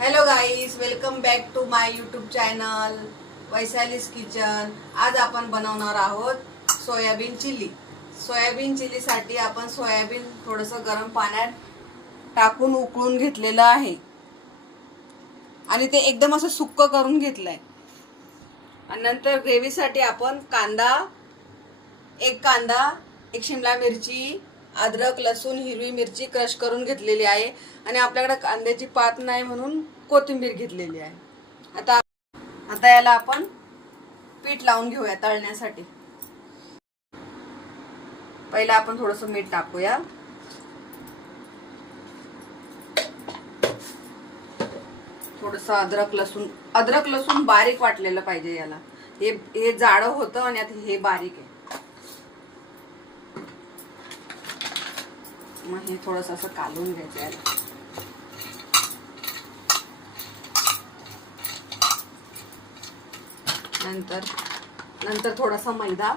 Hello guys, welcome back to my YouTube channel Vaishali's kitchen. आज आपण बनवणार आहोत सोयाबीन चिली. सोयाबीन चिलीसाठी आपण सोयाबीन थोडंसं गरम पाण्यात टाकून उकळून घेतलेलं आहे आणि ते एकदम असं सुक्क करून घेतलंय. आणि नंतर ग्रेव्हीसाठी आपण एक कांदा, एक शिमला मिरची, अद्रक, लसूण, हिरवी मिरची क्रश करून घेतलेली आहे आणि आपल्याकडे कांद्याची पात नाही म्हणून कोथिंबीर घेतलेली आहे. आता याला आपण पीठ लावून घेऊया तळण्यासाठी. पहिला आपण थोडंसं मीठ टाकूया. थोडंसं अद्रक लसूण बारीक वाटलेलं पाहिजे याला. हे जाडं होतं आणि आता हे बारीक आहे. मग हे थोडंसं असं कालवून घ्यायचं याला. नंतर थोडासा मैदा,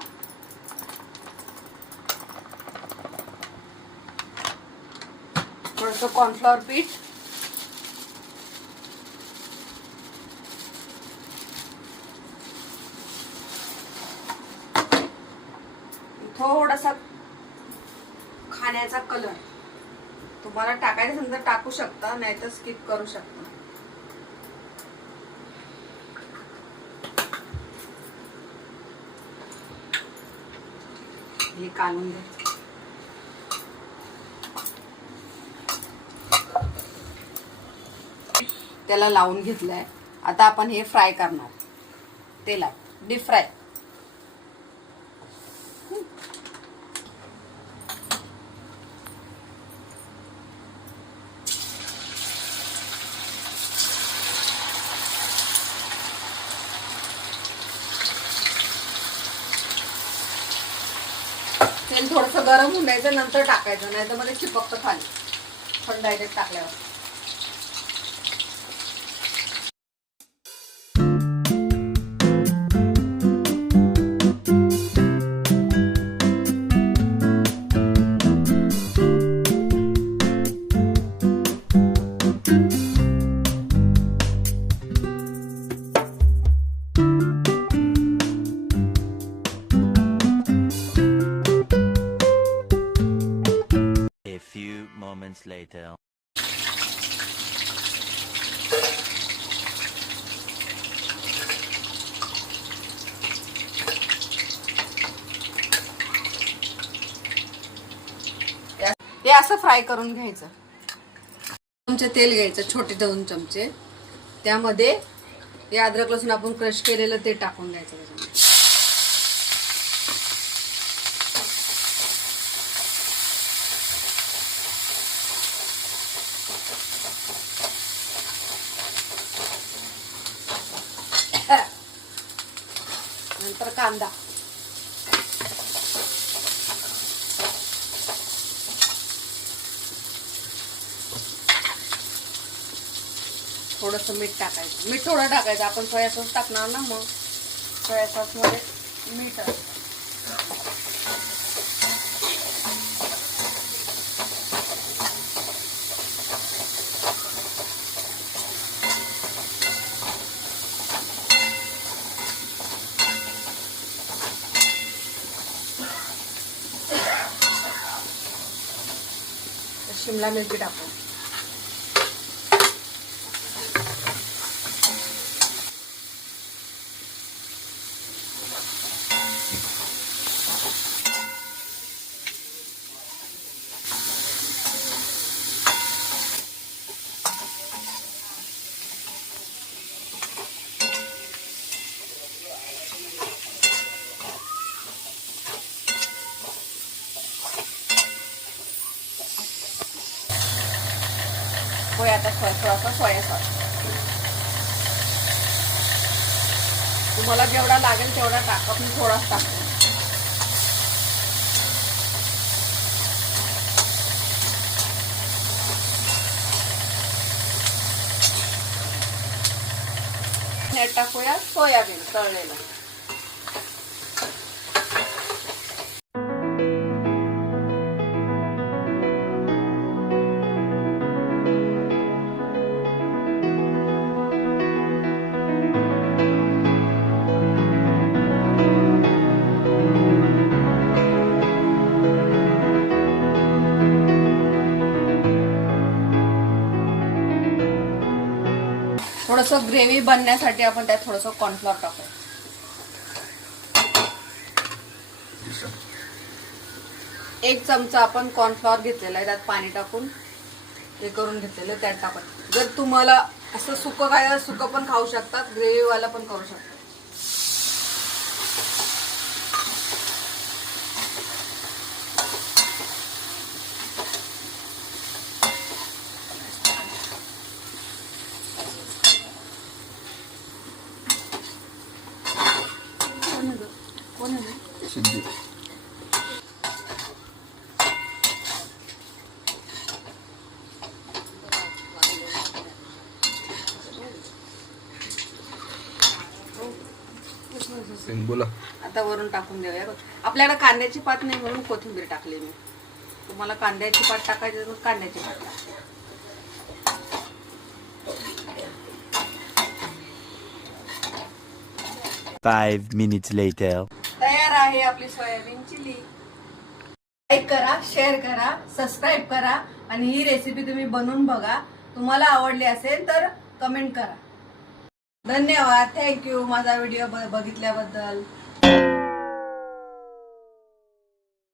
थोडंसं कॉर्नफ्लॉवर पीठ, थोडासा खाण्याचा कलर. तुम्हाला टाकायचं असेल तर टाकू शकता, नाही तर स्किप करू शकता. हे काढून घ्या. त्याला लावून घेतलंय. आता आपण हे फ्राय करणार तेलात, डीप फ्राय. तेल थोडंसं गरम होऊन द्यायचं, नंतर टाकायचं, नाही तर मध्ये चिपकतं खाली थंड ह्याच्यात टाकल्यावर. Moments later. हे असं फ्राय करून घ्यायचं. चमचे तेल घ्यायचं, छोटे 2 चमचे. त्यामध्ये हे अद्रक लसूण आपण क्रश केलेलं ते टाकून द्यायचं. त्याच्यामध्ये नंतर कांदा, थोडंसं मीठ टाकायचं. मीठ थोडं टाकायचं, आपण सोया सॉस टाकणार ना, मग सोया सॉस मध्ये मीठ असतं. शिमला मिरची टाकू. आता थोडासा सोया सॉस. तुम्हाला जेवढा लागेल तेवढा टाका, मी थोडाच टाकतो. टाकूया सोयाबीन तळलेलं. थोडंसं ग्रेव्ही बनण्यासाठी आपण त्यात थोडंसं कॉर्नफ्लॉवर टाकू. एक चमचा आपण कॉर्नफ्लॉवर घेतलेला आहे, त्यात पाणी टाकून हे करून घेतलेलं त्यात टाकून. जर तुम्हाला असं सुकं पण खाऊ शकतात, ग्रेव्हीवाला पण करू शकतात. कोण आहे सिद्धी? बोला. आता वरून टाकून देऊया. आपल्याकडे कांद्याची पात नाही म्हणून कोथिंबीर टाकली मी. तुम्हाला कांद्याची पात टाकायची तर कांद्याची पात टाका. 5 minutes later. तयार आहे आपली सोयाबीन चिली. लाईक करा, शेअर करा, सबस्क्राईब करा आणि ही रेसिपी तुम्ही बनवून बघा. तुम्हाला आवडली असेल तर कमेंट करा. धन्यवाद. थँक्यू माझा व्हिडिओ बघितल्याबद्दल.